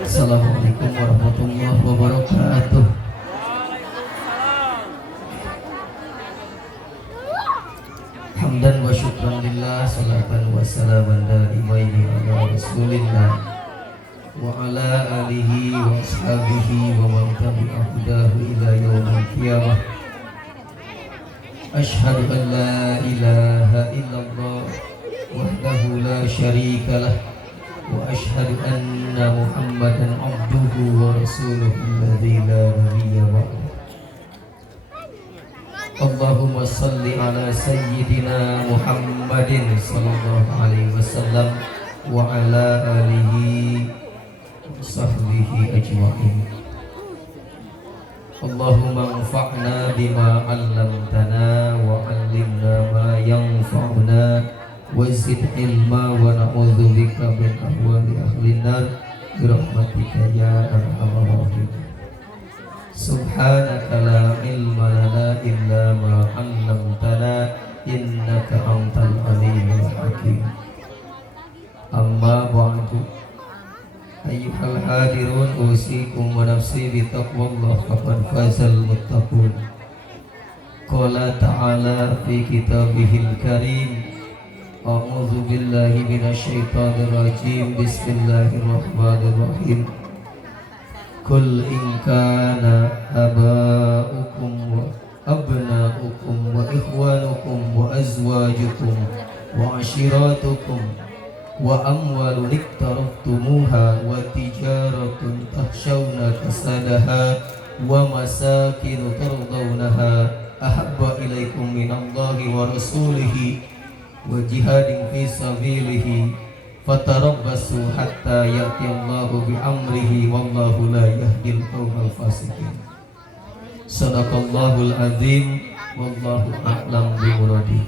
Assalamualaikum warahmatullahi wabarakatuh. Hamdan wa syukran lillah, salatan wa salaman daimaini ala rasulillah wa ala alihi wa ashabihi wa man tabi'a hudahu ila yaumil qiyamah. Asyhadu an la ilaha illallah wahdahu la syarika lah wa asyhadu anna Muhammadan abduhu wa rasuluhu alladzi la nabiyya ba'dahu. Allahumma salli ala sayyidina Muhammadin sallallahu alaihi wasallam wa ala alihi wa sahbihi ajma'in. Allahumma anfa'na bima 'allamtana wa 'allimna ma yanfa'una wa zid ilma wa na'udzu bika min ahwali ahli nar bi rahmatika ya arhamar rahimin. Subhanaka la ilma lana illa ma 'allamtana innaka antal alimul hakim. Amma ba'du, ayyuhal hadirun, usikum wa nafsi bi taqwallah faqad fazal muttaqun. Qala ta'ala fi kitabihil karim, a'udzu billahi minasyaitonir rajim, bismillahirrahmanirrahim. Kul in kana aba'ukum wa abna'ukum wa ikhwanukum wa azwajukum wa ashiratukum wa amwalun iktaraftumuha wa tijaratun tahshawna kasadaha wa masakin tardawnaha ahabba ilaikum minallahi wa rasulihi wa jihadin fi sabilihi fatarabbasu hatta ya'tiyallahu bi amrihi wallahu la yahdil qaumal fasiqin. Sadaqallahul azim wallahu a'lam bi muradi.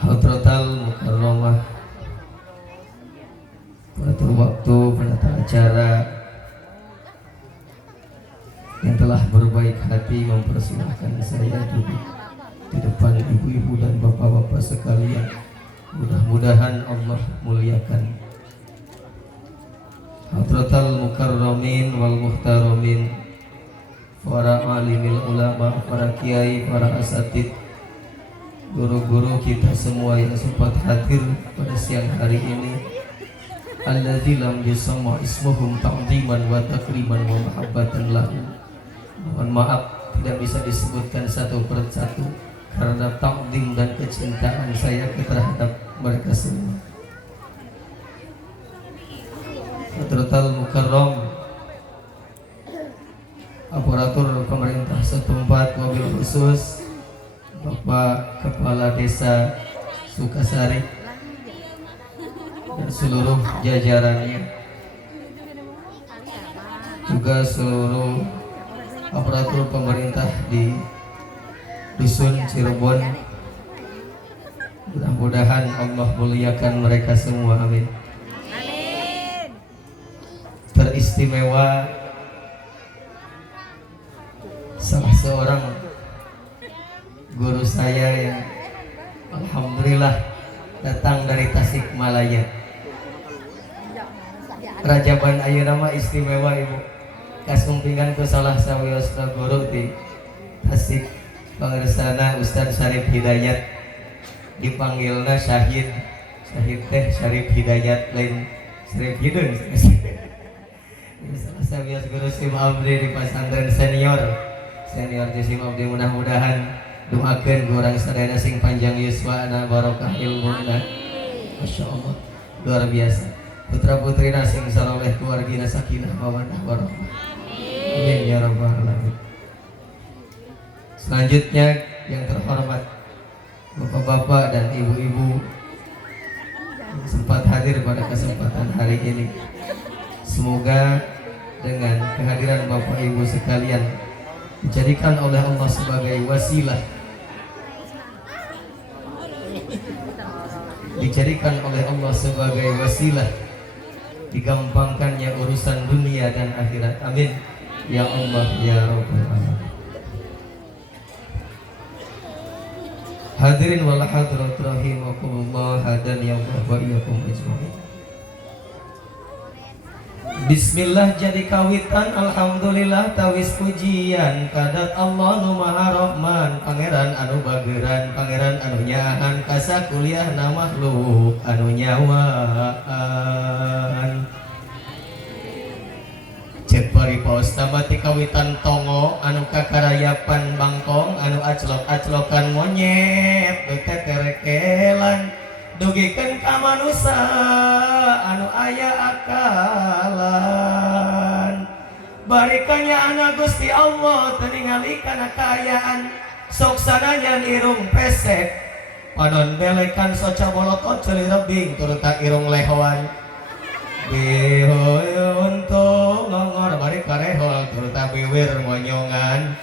Hadratal mukarramah, pengatur waktu, penata acara yang telah berbaik hati mempersilahkan saya duduk di depan ibu-ibu dan bapak-bapak sekalian. Mudah-mudahan Allah muliakan. Hadratal mukarramin wal muhtaramin, para alimil ulama, para kiai, para asatid, guru-guru kita semua yang sempat hadir pada siang hari ini, alladzi lam yusamma ismuhum ta'ziman wa takriman wa mahabbatan lahu. Mohon maaf tidak bisa disebutkan satu persatu karena takdim dan kecintaan saya terhadap mereka semua. Hadratal mukarram, aparatur pemerintah setempat, wabil khusus Bapak Kepala Desa Sukasari dan seluruh jajarannya, juga seluruh aparatur pemerintah di Dusun Cirebon, mudah-mudahan Allah muliakan mereka semua, amin. Teristimewa salah seorang guru saya yang alhamdulillah datang dari Tasikmalaya. Rajaban ayeuna mah istimewa ibu. Kasumpingan ku salah sawiosna guru di Tasik, pangersana Ustaz Syarif Hidayat, dipanggilna Syahid. Syahid teh Syarif Hidayat, lain Syarif Hidun. Salah sawios guru Sim Abdi di pesantren senior di Sim Abdi, mudah-mudahan doakeun urang sadaya sing panjang yuswana, barokah ilmuna. Masya Allah, luar biasa. Putra putrina sing saleh, keluargina sakinah mawaddah warahmah. Amin ya rabbal alamin. Selanjutnya yang terhormat bapak-bapak dan ibu-ibu yang sempat hadir pada kesempatan hari ini, semoga dengan kehadiran bapak ibu sekalian dijadikan oleh Allah sebagai wasilah, dijadikan oleh Allah sebagai wasilah digampangkannya urusan dunia dan akhirat, amin ya Allah ya rabbal alamin. Hadirin wal hadirat rahimakumullah, hadani Allah wa iyyakum ajmain. Bismillah jadi kawitan, alhamdulillah tawis pujian kadat Allah nu maha rahman, pangeran anu bageran, pangeran anu nyahan kasa kuliah na makhluk anu nyawaan. Cek bari paus tamati kawitan tongo anu kakarayapan bangkong anu aclok-aclokan monyet teterekelan dugikeun ka manusa anu aya akalan. Barikanya anak Gusti Allah teu ningali kana kaayaan sok sananya irung pesek panon belekan soca bolotot ceuli rebing turut tak irung lehoan bihoyun to ngongor bari karehol turut tak biwir monyongan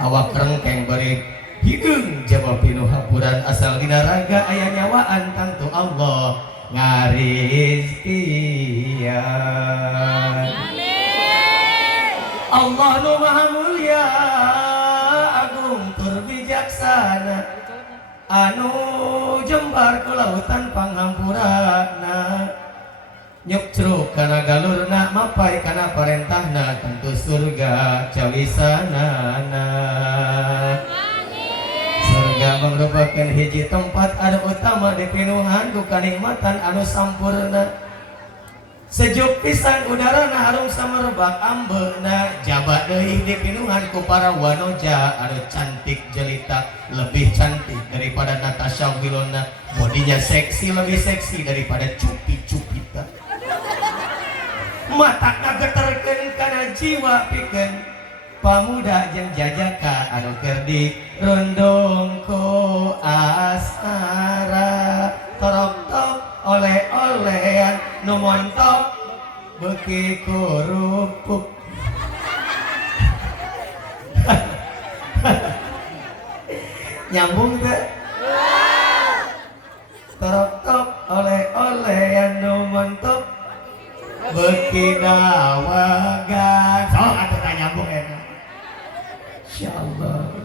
awak rengkeng bari hideung jawab pinuh hapuran asal dina raga aya nyawaan tangtu Allah ngarizkian. Allah nu maha mulia agung tur bijaksana anu jembar ku lautan panghampurana nyukcruk kana galurna mapai kana parentahna tentu surga cawisanana. Surga mangrupakeun hiji tempat anu utama dipinuhan ku kanikmatan anu sampurna. Sejuk pisan udarana harum samerbak ambeuna jabat deui dipinuhan ku para wanoja anu cantik jelita lebih cantik daripada Natasha Wilona, bodinya seksi lebih seksi daripada Cupi-Cupita. Mata ngageterkeun kana jiwa pikeun pamuda jeung jajaka anu keur dirondong ku asmara torok-tok oleh-olehan nu montok beuki kurupuk. Nyambung teh? Torok-tok oleh-olehan nu montok beuki dawagan. Sok atuh teh nyambung eta. Insyaallah.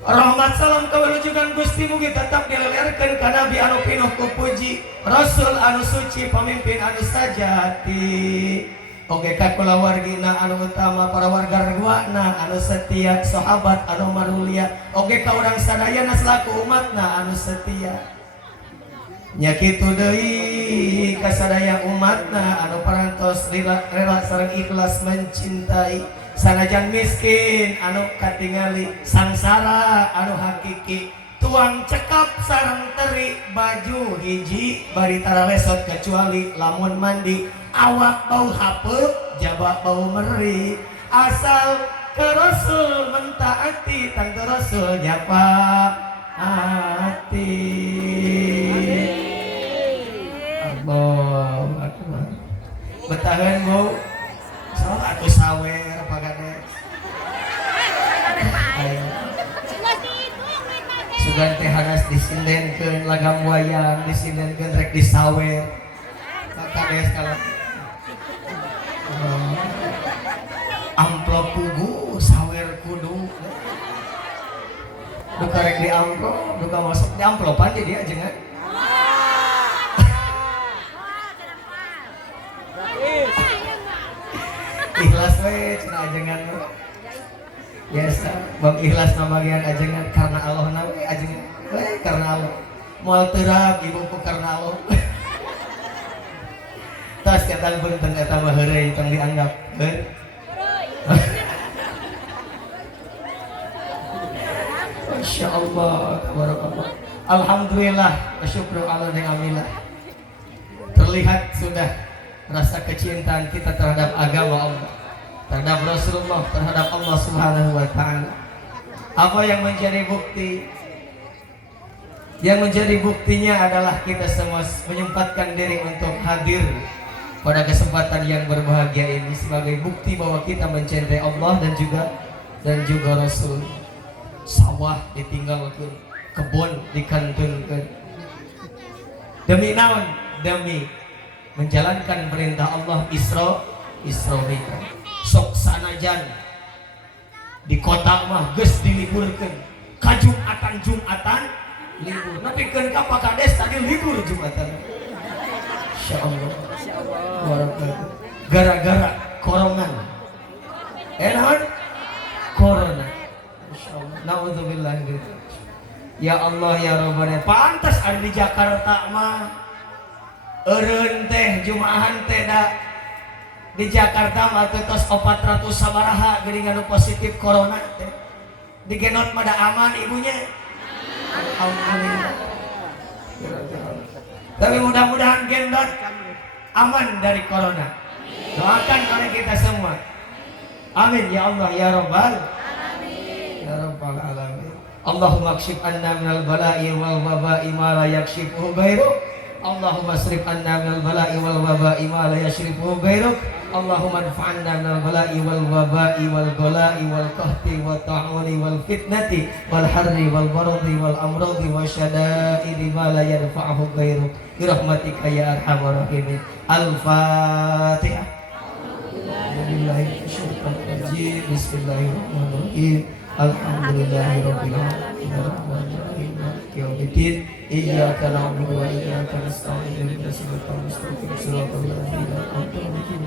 Rahmat salam kawilujengan Gusti mugi tetap dilelerkeun ka Nabi anu pinuh ku puji, Rasul anu suci, pamimpin anu sajati. Oge ka kulawargina anu utama, para warga reguana anu setia, sahabat anu marulia, oge ka urang sadayana selaku umatna anu setia. Nya kitu deui ka sadaya umatna anu parantos rela sareng ikhlas mencintai sanajan miskin anu katingali sangsara anu hakiki tuang cekap sareng teri baju hiji bari tara lesot kecuali lamun mandi awak bau hapeu jaba bau meri asal ke Rasul mentaati tang ke Rasul nyapa hati. Allahu Akbar. Betahan bu soal aku sawer pagades sugan teh hanas disindenkeun lagam wayang disindenkeun rek disawer kades kalau amplop pugu sawer kudu duka rek di amplop duka masuk di amplopan jadi aja kan ikhlas we cenah ajengan biasa bab ikhlas nama bagian ajengan karena Allah nawe ajengan we karena Allah moal teurap ibuku karena Allah tas kata beunteun eta mah heureuy tong dianggap heuh masyaallah tabarakallah alhamdulillah syukur Allah dengan alhamdulillah terlihat sudah rasa kecintaan kita terhadap agama Allah, terhadap Rasulullah, terhadap Allah Subhanahu wa Ta'ala. Apa yang menjadi bukti? Yang menjadi buktinya adalah kita semua menyempatkan diri untuk hadir pada kesempatan yang berbahagia ini sebagai bukti bahwa kita mencintai Allah dan juga Rasul. Sawah ditinggalkan, kebun dikantunkan. Demi naon? Demi menjalankan perintah Allah Isra Mi'raj. Sok sanajan di kota mah geus diliburkeun ka Jumatan libur. Tapi keun ka Pakades tadi libur Jumatan. Masya Allah. Gara-gara korongan. Enak corona. Masya Allah. Naudzubillah. Ya Allah ya Rabbana. Pantas ada di Jakarta mah. Eureun teh jumaahan teh da di Jakarta mah teh tos 400 sabaraha geuning anu positif corona teh. Di genot mah da aman ibunya. Alhamdulillah. Tapi mudah-mudahan genot aman dari corona. Doakan oleh kita semua. Amin ya Allah ya Rabbal alamin. Ya Rabbal alamin. Allahumma kshif anna minal bala'i wal waba'i ma la yakshifuhu ghairuk. Allahumma srif anna minal bala'i wal waba'i ma la yashrifuhu ghairuk. Allahumma adfa'anna minal bala'i wal waba'i wal ghala'i wal qahti wat ta'uni wal fitnati wal harri wal bardi wal amradi wa syada'idi ma la yadfa'uhu ghairuk. Bi rahmatika ya arhamar rahimin. Al-Fatihah. Bismillahirrahmanirrahim. Alhamdulillahirabbil alamin. Arrahmanirrahim. Maliki yaumiddin. Iyyaka na'budu wa iyyaka nasta'in. Ihdinas siratal mustaqim. Shiratal ladzina an'amta 'alaihim.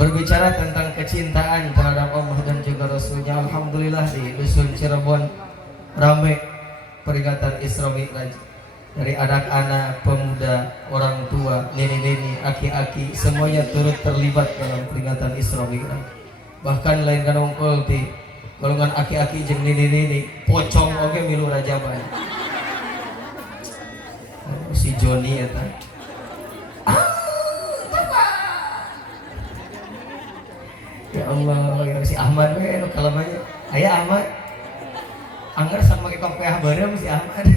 Berbicara tentang kecintaan terhadap Allah dan juga Rasulnya, alhamdulillah di dusun Cirebon ramai peringatan Isra Mi'raj. Dari anak-anak, pemuda, orang tua, nenek-nenek, aki-aki, semuanya turut terlibat dalam peringatan Isra Mi'raj. Bahkan lain kan ongkol di golongan aki-aki jeung nenek-nenek pocong oge milu rajaban. Si Joni eta. Ya Allah, ya si Ahmad we anu kalamanya. Aya Ahmad. Anggar sama make kopiah bareng si Ahmad.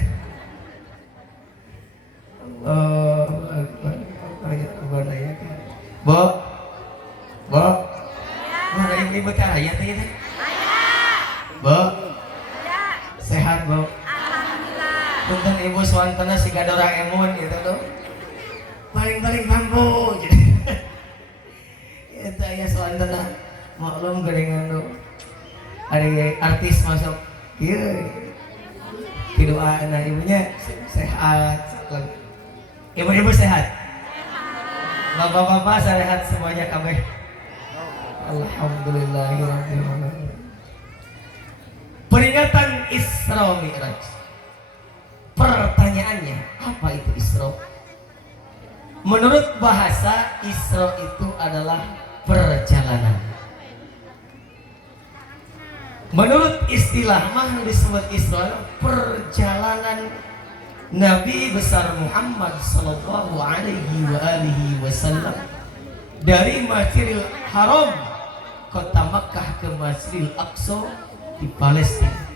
Bo, mana yang ribet ayat ini? Bo, sehat Bo. Alhamdulillah. Punten ibu swantana si Doraemon gitu tuh. Paling-paling bambu. Itu ya swantana. Maklum gerengan tuh. Ada artis masuk. Iya. Doa anak ibunya sehat. Ibu-ibu sehat. Bapak-bapak sehat semuanya kabeh. Alhamdulillahirabbil alamin. Peringatan Isra Mi'raj. Pertanyaannya, apa itu Isra? Menurut bahasa, Isra itu adalah perjalanan. Menurut istilah mah disebut Isra perjalanan Nabi besar Muhammad sallallahu alaihi wasallam dari Masjidil Haram kota Makkah ke Masjidil Aqsa di Palestina.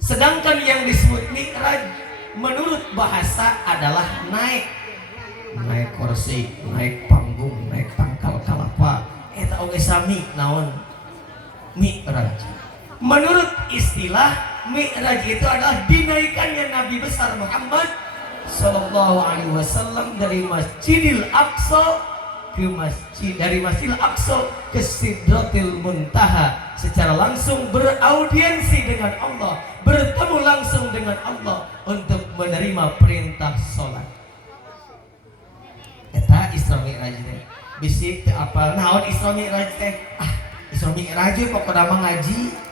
Sedangkan yang disebut Mi'raj menurut bahasa adalah naik kursi, naik panggung, naik tangkal kalapa. Eta oge sami naon Mi'raj. Menurut istilah Mi'raj itu adalah dinaikannya Nabi besar Muhammad sallallahu alaihi wasallam dari Masjidil Aqsa dari Masjidil Aqsa ke Sidratil Muntaha, secara langsung beraudiensi dengan Allah, bertemu langsung dengan Allah untuk menerima perintah sholat. Eta Isra Mi'raj teh. Bisi teu apal naon Isra Mi'raj teh. Isra Mi'raj pokokna mah ngaji.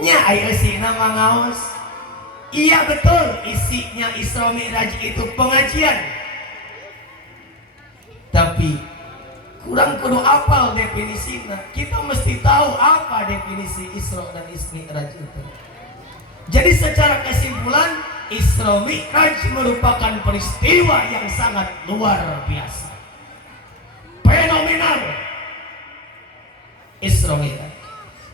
Nya aya isina mah ngaos. Iya betul, isinya Isra Mi'raj itu pengajian. Tapi kurang kudu apal definisinya. Kita mesti tahu apa definisi Isra dan Mi'raj itu. Jadi secara kesimpulan, Isra Mi'raj merupakan peristiwa yang sangat luar biasa, fenomenal. Isra Mi'raj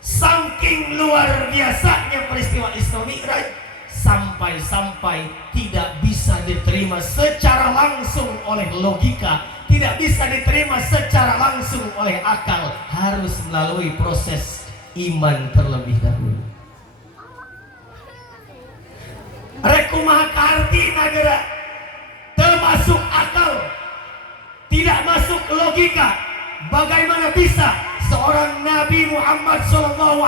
saking luar biasanya peristiwa Isra Mi'raj sampai-sampai tidak bisa diterima secara langsung oleh logika, tidak bisa diterima secara langsung oleh akal, harus melalui proses iman terlebih dahulu. Rekumaha karti nagara termasuk akal, tidak masuk logika. Bagaimana bisa seorang Nabi Muhammad SAW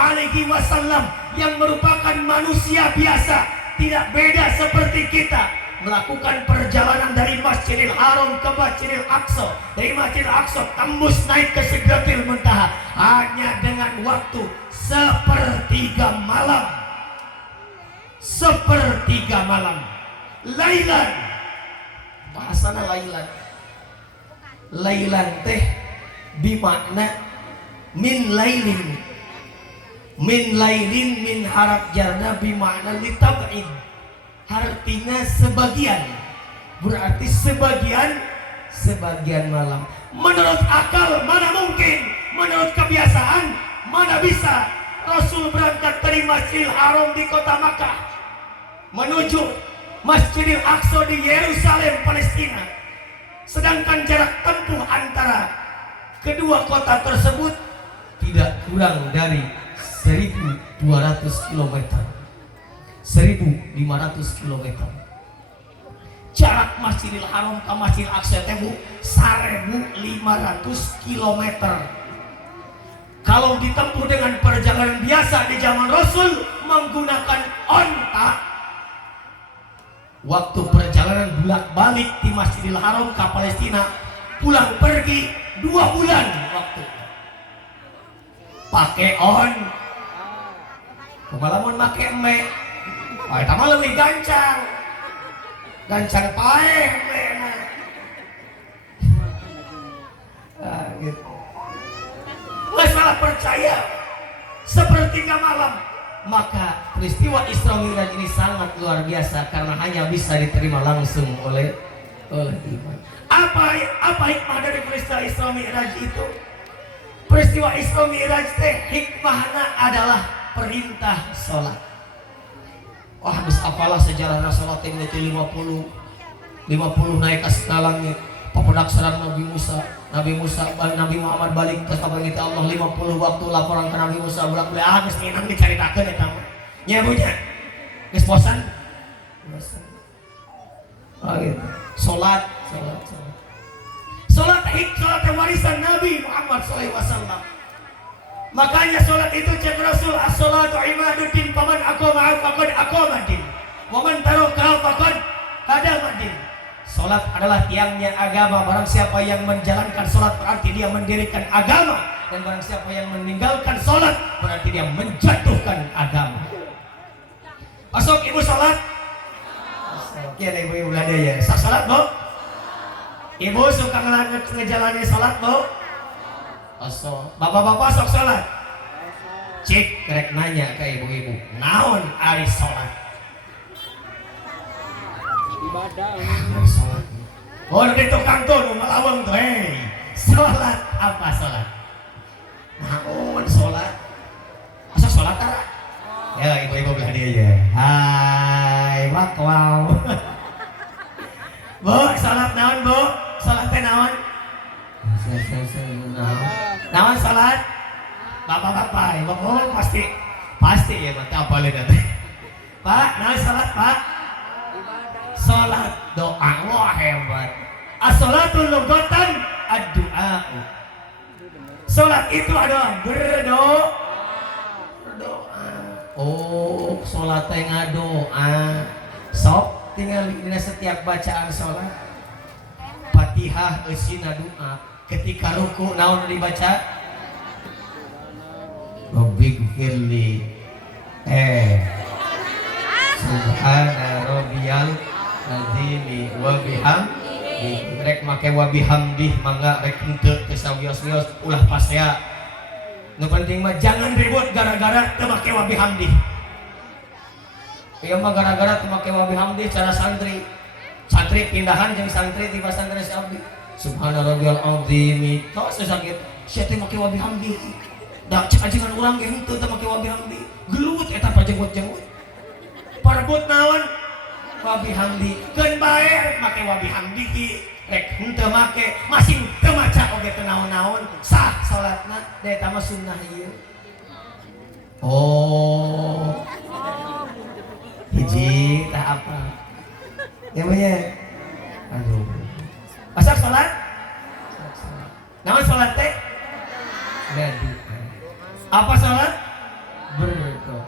yang merupakan manusia biasa tidak beda seperti kita melakukan perjalanan dari Masjidil Haram ke Masjidil Aqsa, dari Masjidil Aqsa tembus naik ke Sidratil Muntaha hanya dengan waktu sepertiga malam. Sepertiga malam. Lailan, bahasana lailan. Lailan teh bimakna min lailin. Min lailin min harap jarna bimakna litab'id. Artinya sebagian, berarti sebagian malam. Menurut akal mana mungkin, menurut kebiasaan mana bisa Rasul berangkat dari Masjidil Haram di kota Makkah menuju Masjidil Aqsa di Yerusalem, Palestina, sedangkan jarak tempuh antara kedua kota tersebut tidak kurang dari 1.200 km. 1.500 km. Jarak Masjidil Haram ke Masjidil Aqsa itu 1.500 km. Kalau ditempuh dengan perjalanan biasa di zaman Rasul menggunakan onta, waktu perjalanan bolak-balik di Masjidil Haram ke Palestina pulang pergi 2 bulan waktu. Pakai on, kemalamun pakai eme. Oh, itu mah lebih gancang pae eme. Nah, gitu. Masalah percaya sepertiga malam, maka peristiwa Isra Mi'raj ini sangat luar biasa karena hanya bisa diterima langsung oleh iman. Apa hikmah dari peristiwa Isra Mi'raj itu? Peristiwa Isra Mi'raj teh hikmahnya adalah perintah sholat. Wah, habis apalah sejarah sholat yang itu 50 naik ke langit. Papadak serang Nabi Muhammad balik ke kabangit Allah 50 waktu laporan ke Nabi Musa bolak-balik geus minang dicaritakeun eta mah. Nya bunya. Geus bosan? Bosan. Ah gitu. Salat warisan Nabi Muhammad SAW. Makanya salat itu cek Rasul, as-salatu imaduddin faman aqama faqad aqamaddin wa man taraka faqad hadamaddin. Salat adalah tiangnya agama. Barang siapa yang menjalankan salat berarti dia mendirikan agama, dan barang siapa yang meninggalkan salat berarti dia menjatuhkan agama. Asok ibu salat. Iya deh ibu ada ya. Sak salat bu. Ibu suka ngejalani salat bu. Asok. Bapak-bapak sok salat. Cik kerek nanya ke ibu-ibu. Naon ari salat? Ibadah. Oh, di tukang tuh melawang tuh. Salat apa salat? Naon salat? Asok salat tara? Ya ibu-ibu belah dia ya. Hai, wow. Bu, salat naon bu? Salat teh naon? Naon salat? Bapak-bapak, ibu pasti ya mati apa lagi teh. Pak, naon salat pak? Salat doa. Wah hebat. As-salatu lugatan ad-du'a. Salat itu adalah berdoa. Oh, salat teh ngadoa. Sok tinggal dina setiap bacaan salat. Fatihah eusina doa. Ketika ruku naon dibaca? Rabbighfirli. Subhana rabbiyal azimi wa bihamdihi. Rek make wa bihamdih mangga rek henteu teu sawios-wios ulah pasea. Nu penting mah jangan ribut gara-gara teu make wa bihamdih. Ieu mah gara-gara teu make wa bihamdih cara santri pindahan jeung santri di pesantren si abdi. Subhana rabbiyal azimi. Tos sakit. Sia teh make wa bihamdih. Da cek ajengan urang ge henteu teu make wa bihamdih. Gelut eta pajenggot-jenggot. Parebut naon? Wa bihamdi. Keun bae rek make wa bihamdi rek henteu make masing teu maca oge teu naon-naon. Sah salatna da eta mah sunnah ieu. Oh. Hiji tah apa? Ya punya. Aduh. Masak salat? Naon salat teh? Berdoa. Apa salat? Berdoa.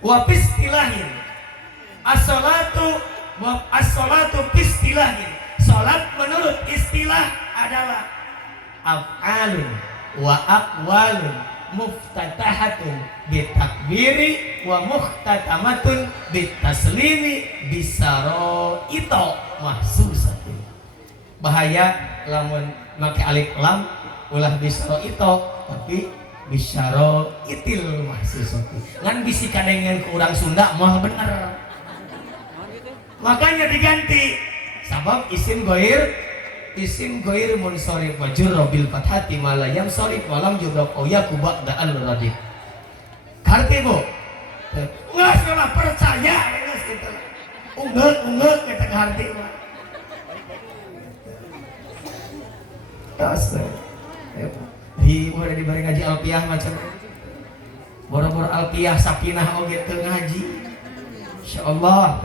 Wa bistilahin As-salatu wa as-salatu bistilahnya. Salat menurut istilah adalah af'alun wa aqwalun muftatahatun bitakbiri wa muhtatamatun bitaslimi bisaro ito mahsusatun. Bahaya lamun make alif lam ulah bisaro ito tapi bisaro itil mahsusatun. Ngan bisi kadengan ke urang Sunda moal bener. Makanya diganti sabab isim goir munsorif wajur robil fathati malayam sorif walam judok oya kubak da'al radif. Karti bu nggak salah percaya unggul kita karti mah di udah diberi ngaji alpiah macam boro-boro alpiah sapinah oge teu ngaji insyaallah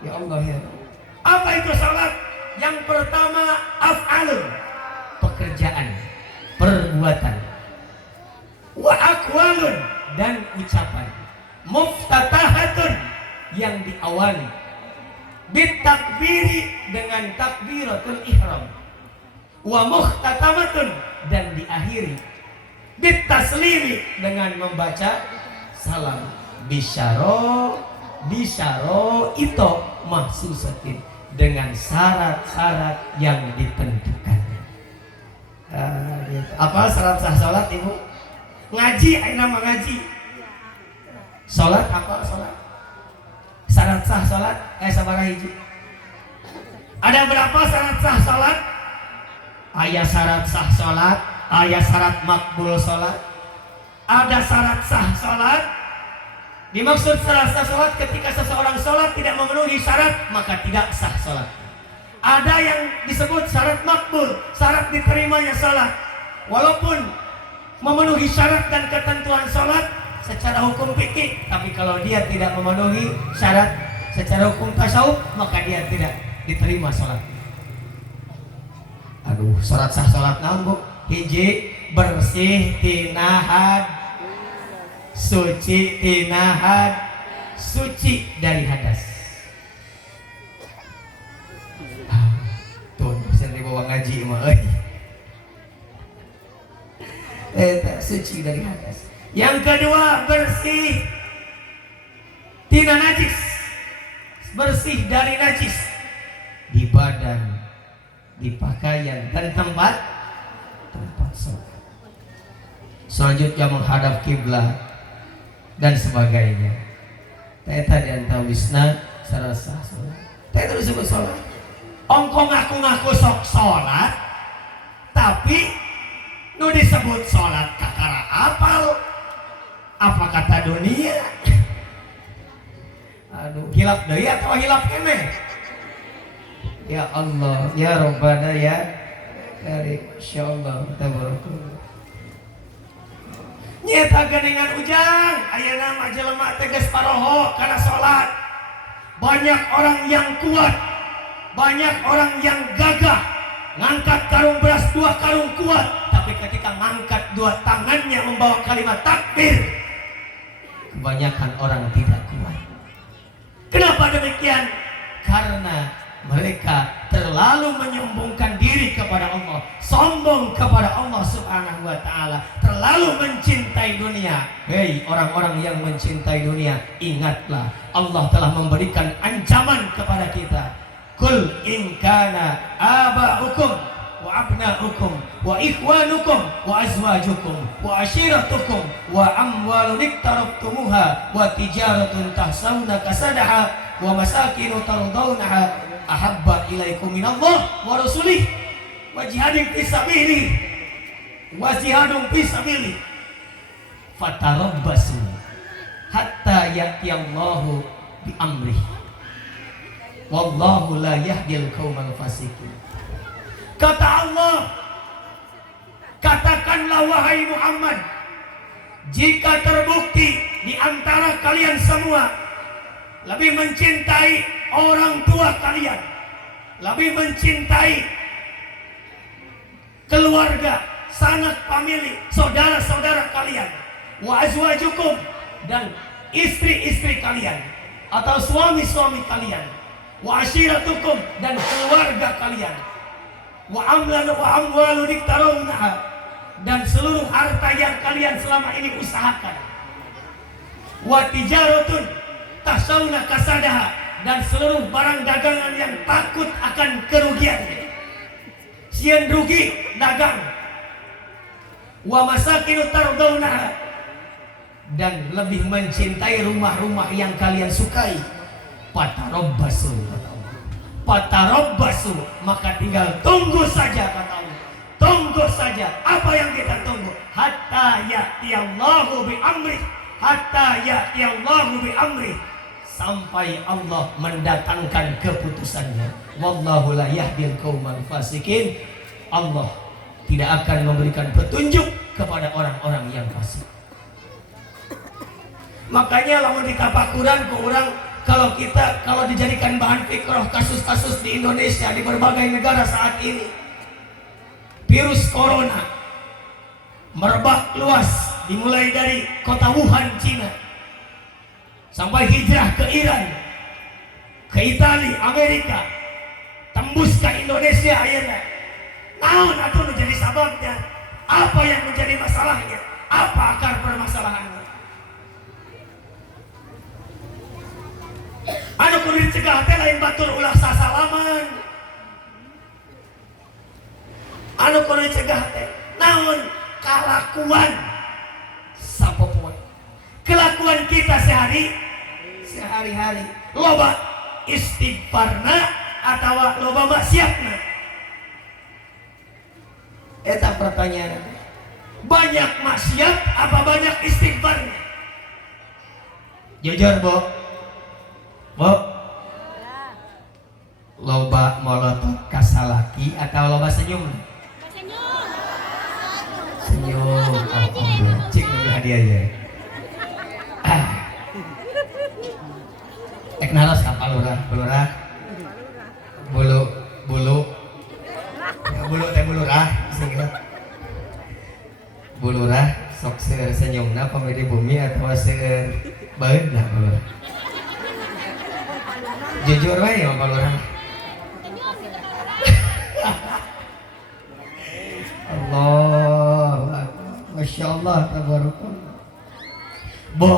ya Allah ya. Apa itu salat? Yang pertama af'alun, pekerjaan, perbuatan. Wa aqwalun, dan ucapan. Muftatahatun, yang diawali. Bitakbiri, dengan takbiratul ihram. Wa muhtatamatun, dan diakhiri. Bitaslimi, dengan membaca salam. Bisyaro itu mahsusatin, dengan syarat-syarat yang ditentukan. Gitu. Apa syarat sah salat ibu? Ngaji, aina mah ngaji. Salat apa salat? Syarat sah salat sabaraha hiji? Ada berapa syarat sah salat? Aya syarat sah salat, aya syarat makbul salat. Ada syarat sah salat. Dimaksud syarat sah salat ketika seseorang salat tidak memenuhi syarat maka tidak sah salat. Ada yang disebut syarat makbul, syarat diterimanya salat. Walaupun memenuhi syarat dan ketentuan salat secara hukum fikih, tapi kalau dia tidak memenuhi syarat secara hukum tasawuf maka dia tidak diterima salat. Aduh, syarat sah salat naon bu? Hiji, bersih tina suci tina suci dari hadas. Tuh dosen dibawa ngaji mah suci dari hadas. Yang kedua, bersih tina najis, bersih dari najis di badan, di pakaian dan tempat sholat. Selanjutnya menghadap kiblat dan sebagainya. Eta di antara wisna sarasa salat. Eta disebut salat. Ongko ngaku-ngaku sok salat, tapi nu disebut salat kakara apal. Apa kata dunia? Aduh, hilap deui atau hilap keneh? Ya Allah, ya Rabbana ya Karim, insyaallah tabarakallah. Nyata geningan ujang ayeuna mah jelema teh geus paroho kana salat. Banyak orang yang kuat, banyak orang yang gagah ngangkat karung beras 2 karung kuat, tapi ketika ngangkat 2 tangannya membawa kalimat takbir, kebanyakan orang tidak kuat. Kenapa demikian? Karena mereka terlalu menyombongkan diri kepada Allah, sombong kepada Allah Subhanahu wa ta'ala, terlalu mencintai dunia. Hei orang-orang yang mencintai dunia, ingatlah Allah telah memberikan ancaman kepada kita. Kul in kana aba'ukum wa abna'ukum wa ikhwanukum wa azwajukum wa ashiratukum wa amwalun iktaraftumuha wa tijaratun tahsawna kasadaha wa masakinu tardawnaha ahabba ilaikum minallah wa rasulih wa jihadin fi sabilihi wa jihadun fi sabilihi fatarabbasu hatta ya'tiyallahu bi amrihi wallahu la yahdil qaumal fasiqin. Kata Allah, katakanlah wahai Muhammad, jika terbukti di antara kalian semua lebih mencintai orang tua kalian, lebih mencintai keluarga, sanak famili, saudara-saudara kalian, wa azwajukum, dan istri-istri kalian, atau suami-suami kalian, wa ashiratukum dan keluarga kalian, wa amwalun iktarawnaha dan seluruh harta yang kalian selama ini usahakan, wa tijaratun tasawna kasadaha dan seluruh barang dagangan yang takut akan kerugiannya. Sieun rugi dagang, wa masakinu tardawnaha dan lebih mencintai rumah-rumah yang kalian sukai. Patarabbasu, patarabbasu, maka tinggal tunggu saja kata Allah. Tunggu saja. Apa yang kita tunggu? Hatta ya'tiyallahu bi amri, hatta ya'tiyallahu bi amri, sampai Allah mendatangkan keputusannya. Wallahu la yahdil qaumal fasikin. Allah tidak akan memberikan petunjuk kepada orang-orang yang fasik. Makanya lamun ditapakuran ke orang, kalau dijadikan bahan fikroh kasus-kasus di Indonesia, di berbagai negara saat ini, virus corona merebak luas, dimulai dari kota Wuhan, Cina, sampai hijrah ke Iran, ke Italia, Amerika, tembus ke Indonesia akhirnya. Naon atuh menjadi sababnya? Apa yang menjadi masalahnya? Apa akar permasalahannya? Anu kudu dicegah teh lain batur ulah sasalaman. Anu kudu dicegah teh naon? Kalakuan sapopoe. Kelakuan kita sehari-hari. Loba istighfarna atawa loba maksiatna. Eta pertanyaan. Banyak maksiat apa banyak istighfarnya? Jujur, Bu. Loba molotot kasalaki atau loba senyum? Senyum. Alhamdulillah. Cik ngambil hadiah ya. Naros kapal lurah. Bulu teh bulurah. Bulurah sok seueur senyumna pamedi bumi atau seueur baeud lah bulurah. Jujur wae ya bulurah. Allah, Masya Allah, tabarakallah. Bu,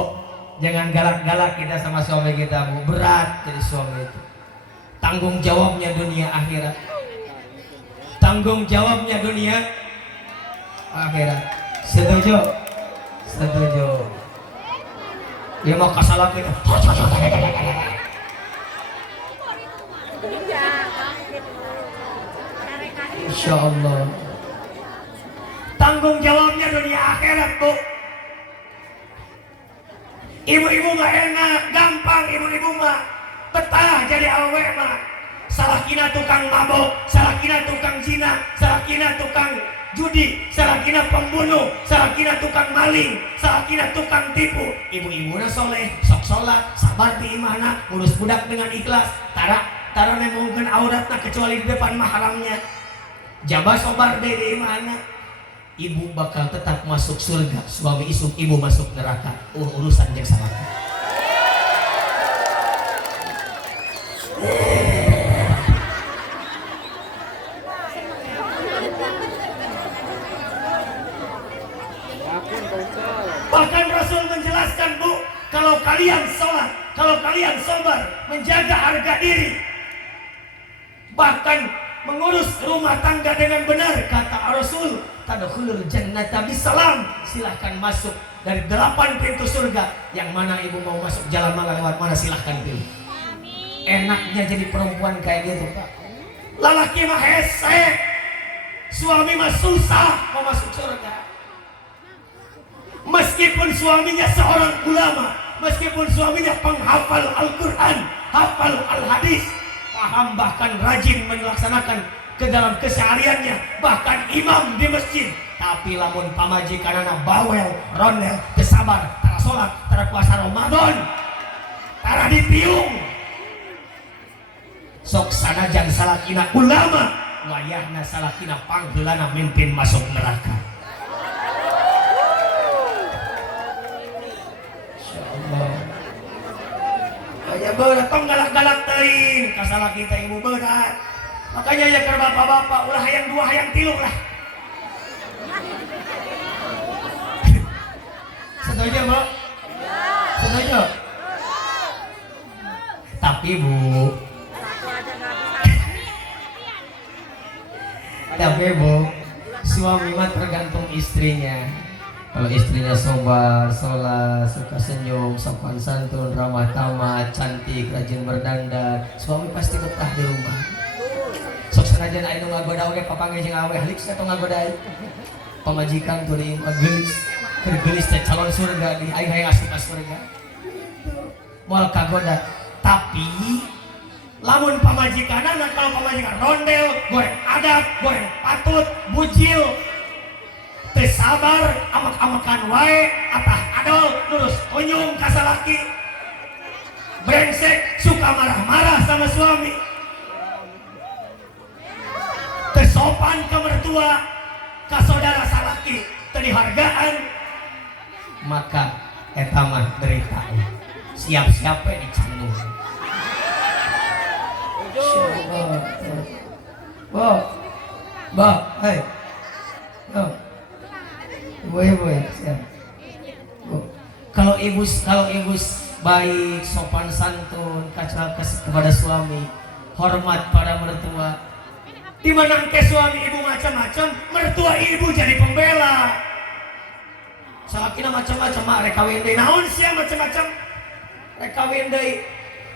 jangan galak-galak kita sama suami kita, Bu. Berat jadi suami itu. Tanggung jawabnya dunia akhirat. Tanggung jawabnya dunia akhirat. Setuju? Setuju. Dia mau kasalah kita. Insya Allah. Tanggung jawabnya dunia akhirat, Bu. Ibu-ibu mah enak, gampang ibu-ibu mah. Betah jadi awewe mah. Salakina tukang mabok, salakina tukang zina, salakina tukang judi, salakina pembunuh, salakina tukang maling, salakina tukang tipu. Ibu-ibu na soleh, sok sholat, sabar di imana, urus budak dengan ikhlas. Tara nemungkeun auratna kecuali di depan mahramnya. Jabah sobar deh di imana. Ibu bakal tetap masuk surga, suami ibu masuk neraka. Urusan jeung salaki. Bahkan Rasul menjelaskan, Bu, kalau kalian sholat, kalau kalian sabar, menjaga harga diri, bahkan mengurus rumah tangga dengan benar, kata Rasul, tadkhulul jannata bisalam, silahkan masuk dari 8 pintu surga. Yang mana ibu mau masuk jalan mana lewat mana silahkan pilih. Enaknya jadi perempuan kayak gitu, Pak. Lalaki mah hese, suami mah susah mau masuk surga. Meskipun suaminya seorang ulama, meskipun suaminya penghafal Al-Quran, hafal Al-Hadis, paham bahkan rajin melaksanakan ke dalam kesehariannya, bahkan imam di masjid, tapi lamun pamajikanana bawel, rondel, kesabar, tara sholat, tara puasa Ramadan, tara dipiung, sok sanajan salakina ulama, wayahna salakina panggeulana mimpin masuk neraka. salaki teh ibu berat. Makanya ya keur bapak-bapak ulah hayang 2 hayang 3 lah. Setuju, Bu? Setuju? Tapi Bu, suami mah tergantung istrinya. Kalau istrinya sobar, sholat, suka senyum, sopan santun, ramah tamah, cantik, rajin berdandan, suami pasti betah di rumah. Sok senajan aya nu ngagoda oge papanggih jeung awe halik sato ngagoda. Pamajikan tuh di gelis, keur gelis teh calon surga di aing hayang asup ka surga. Moal kagoda, tapi lamun pamajikanana kalau pamajikan rondel, goreng adat, goreng patut, bujil, teu sabar, amak-amakan wae, atah adol, lurus kunyung ka salaki. Brengsek, suka marah-marah sama suami. Teu sopan ke mertua, ka saudara salaki, teu dihargaan. Maka eta mah derita. Siap-siap we dicandung. Bo, hei. Boy, siap. Kalau ibu baik, sopan santun, kepada suami, hormat pada mertua. Di mana ke suami ibu macam-macam, mertua ibu jadi pembela. Salakina macam-macam, rek kawin deui. Naon sia macam-macam? Rek kawin deui.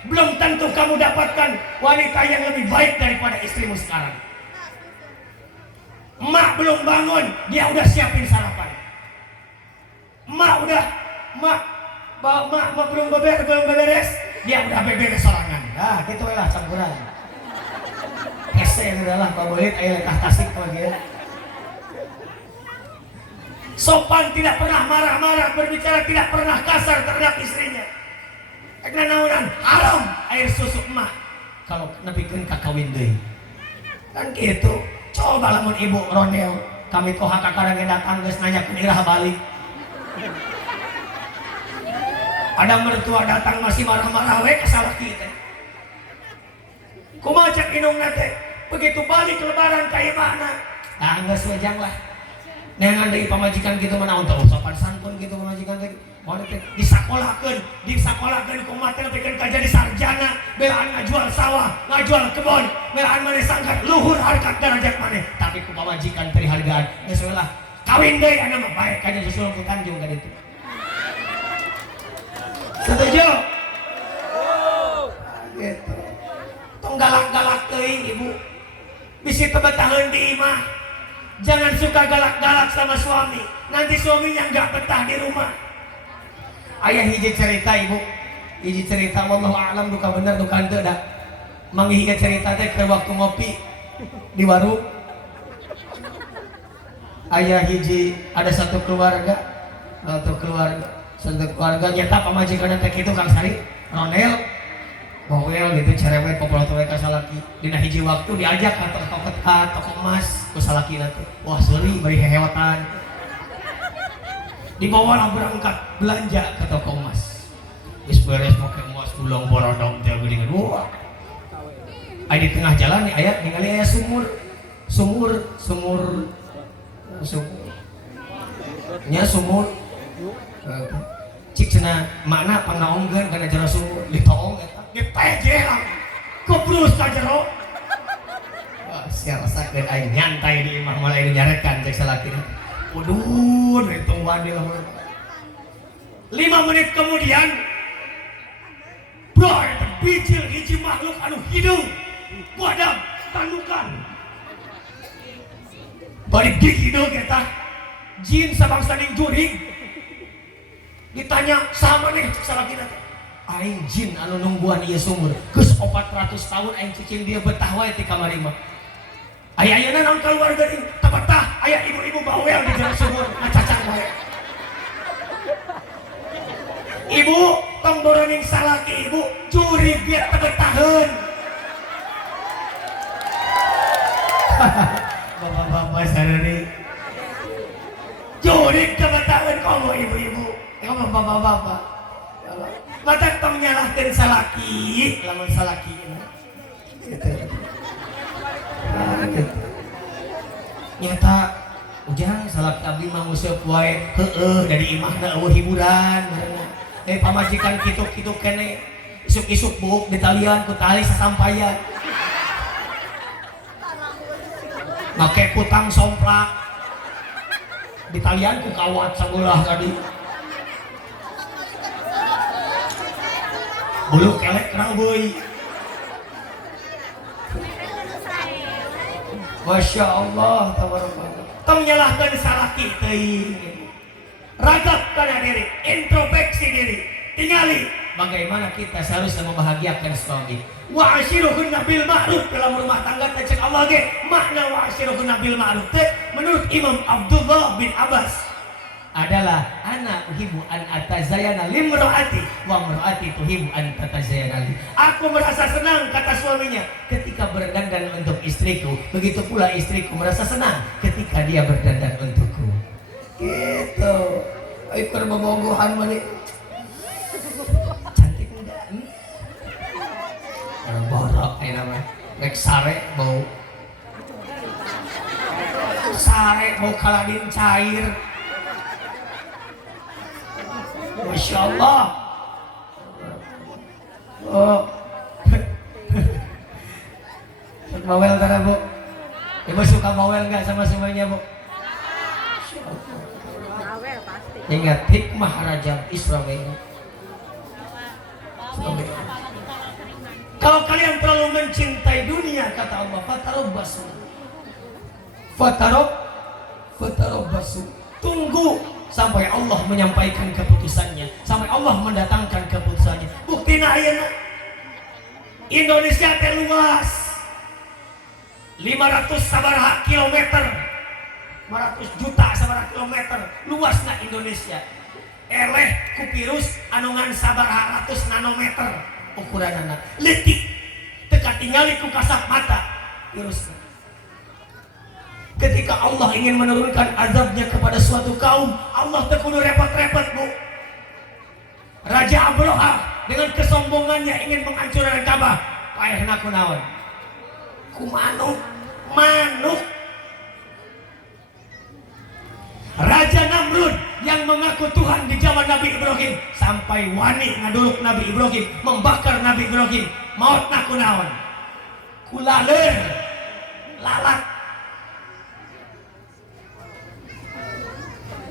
Belum tentu kamu dapatkan wanita yang lebih baik daripada istrimu sekarang. Emak belum bangun, dia udah siapin sarapan. Emak belum beberes, dia udah beberes sorangan. Nah, gitu lah campuran. Ese udah lah, babolit ayo lekah tasik lagi ya. Sopan, tidak pernah marah-marah, berbicara tidak pernah kasar terhadap istrinya. Karena naunan haram air susu emak kalau nepikeun ka kawin deui. Kan gitu. Coba lamun ibu rondel, kami toha kakadang datang geus nanyakeun irah balik. Ada mertua datang masih marah-marah we ka salaki teh. Kumaha cek indungna teh? Begitu balik lebaran ka imahna. Nah, geus wejang lah. Neangan deui pamajikan kitu mah naon teu sopan santun kitu pamajikan teh. Moal teh disakolahkeun kumaha teh pikeun ka jadi sarjana, belaan ngajual sawah, ngajual kebon, belaan maneh sangkat luhur harkat darajat maneh. Tapi ku pamajikan teu dihargaan. Geus we lah. Kawin deui anu mah bae ka susul ku Tanjung ka ditu. Setuju? Gitu. Tong galak-galak teuing ibu. Bisi tebetaheun di imah. Jangan suka galak-galak sama suami. Nanti suaminya enggak betah di rumah. Ayah hiji cerita ibu. Hiji cerita wallahu a'lam duka bener duka henteu da. Manggi hiji cerita teh keur waktu ngopi di warung. Ayah hiji ada satu keluarga nyata pamajikan teh kitu Kang Sari rondel bawel gitu cerewet populot we ka salaki. Dina hiji waktu diajak ka toko emas ku salakina teh. Wah, seuri bari hehewetan. Dibawa lah berangkat belanja ke toko emas. Geus beres make emas ulang borodong teh geuningan. Wah. Di tengah jalan aya ningali aya sumur. Nya sumur. Cik cenah mana pangnaongkeun kana jero sumur ditoong eta dipeje lah kubrus ka jero. Wah, sia rasakeun aing nyantai di imah malah aing nyarekan cek salakina. Waduh, hitung wani lah. 5 menit kemudian bro, eta bijil hiji makhluk anu hidung badan tandukan balik di hidung eta jin sabangsa ning juring. Ditanya sama nih salakina teh. Aing jin anu nungguan ieu sumur. Geus 400 tahun aing cicing dia betah wae ti kamari mah. Aya-ayana naon keluarga ieu? Teu betah, aya ibu-ibu bawel di jalan sumur ngacacang wae. Ibu tong boroning salaki ibu curi biar teu betaheun. Bapak-bapak sadari. Curi teu betaheun komo ibu-ibu. Kamu bapak-bapak mata tong nyalahkeun salaki lamun salaki gitu. Nyata ujang salak abdi mah useup wae dari imahna eueuh hiburan barengna. Pamajikan kitu-kitu kene isuk-isuk buuk di talian ku tali sasampayan. Make kutang somplak di talian ku kawat sabelah tadi. Bulu kelek kerang beuy. Masya Allah, tabarakallah. Tong nyalahkan salaki teuing. Ragap kana diri, introspeksi diri. Tingali bagaimana kita seharusnya membahagiakan suami. Wa ashiruhunna bil ma'ruf dalam rumah tangga cek Allah ge. Makna wa ashiruhunna bil ma'ruf teh menurut Imam Abdullah bin Abbas adalah ana uhibbu an atazayyana limraati wa mar'ati tuhibbu an tatazayyana li. Aku merasa senang kata suaminya ketika berdandan untuk istriku, begitu pula istriku merasa senang ketika dia berdandan untukku. Gitu. Ai perbobogohan mah cantik enggak? Borok aya nama. Rek sare bau. Sare bau kaladin cair. Masya Allah. Oh. Bawel karena bu. Ibu suka bawel nggak sama semuanya bu? Bawel pasti. Ingat hikmah Raja Israel. Kalau kalian terlalu mencintai dunia kata Allah, fatarabbasu. Tunggu sampai Allah menyampaikan keputusannya, sampai Allah mendatangkan keputusannya. Buktina ayeuna Indonesia teh luas 500 sabaraha kilometer, 500 juta sabaraha kilometer luasna Indonesia. Eleh ku virus anu ngan sabaraha ratus nanometer ukuranana, leutik teu katingali ku kasat mata virusna. Ketika Allah ingin menurunkan azabnya kepada suatu kaum, Allah teu kudu repot-repot bu. Raja Abraha dengan kesombongannya ingin menghancurkan Ka'bah, paehna kunaon? Ku manuk. Raja Namrud yang mengaku Tuhan di zaman Nabi Ibrahim sampai wani ngaduluk Nabi Ibrahim, membakar Nabi Ibrahim, mautna kunaon? Kulaleur, lalat.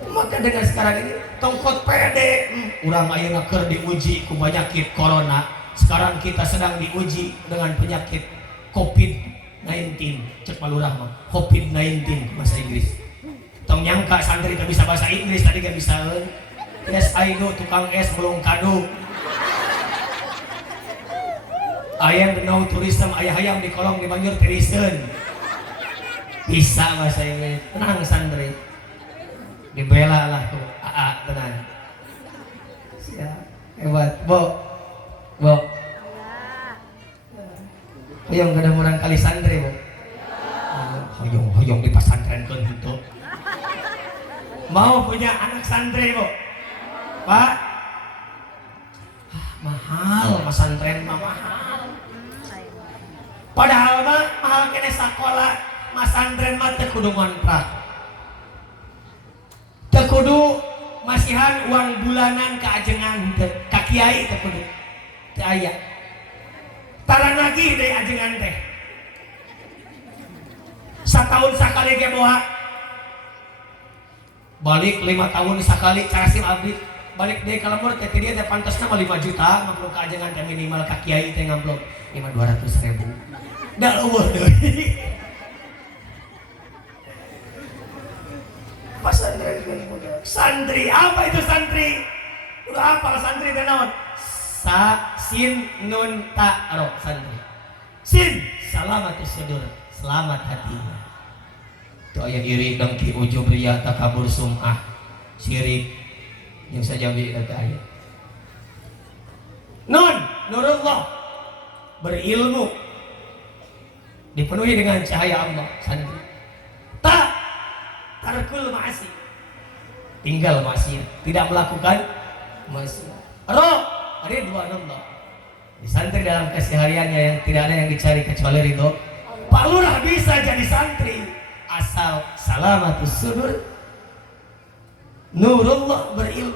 Maka dengan sekarang ini tongkot pede, urang ayeuna keur diuji ku penyakit corona. Sekarang kita sedang diuji dengan penyakit COVID-19. Cek palurah mah COVID-19 bahasa Inggris. Tong nyangka santri gak bisa bahasa Inggris tadi gak bisa. Yes I know tukang es belum kado. Ayam know tourism ayah-ayam di kolong di Banjur tourism. Bisa bahasa Inggris. Tenang santri. Dibela lah tuh, tenang. Siap, hebat, Bo. Hoyong gak ada orang kali santri, Bo. Hoyong di pesantren kan gitu. Mau punya anak santri, Bo? Pak? Mahal, pesantren mah mahal. Padahal mah mahal kene sekolah, pesantren mah teu kudu ngontrak. Tekudu masihan uang bulanan ke ajengan ka kiai tekudu teu aya. Tara nagih deui ajengan teh. Satahun sakali ge boha. Balik 5 tahun sakali carasim abdi. Balik deui ka lemur teh dia teh pantosna 5 juta ngamplok ka ajengan teh minimal ka kiai teh ngamplok 200.000. Da eueuh deui. Pesantren santri, apa itu santri? Udah apa santri teh naon? Sin nun ta ro santri. Sin salamatus sudur, selamat hatinya. Itu aya iri dengki ujub riya takabur sum'ah syirik yang saja bi kata aya. Nun nurullah, berilmu, dipenuhi dengan cahaya Allah santri. Tarkul ma'asi, tinggal maksiat, tidak melakukan maksiat. Ridwanullah, Santri dalam kesehariannya yang tidak ada yang dicari kecuali ridho Pak Lurah. Bisa jadi santri asal salamatus sudur, nurullah berilmu.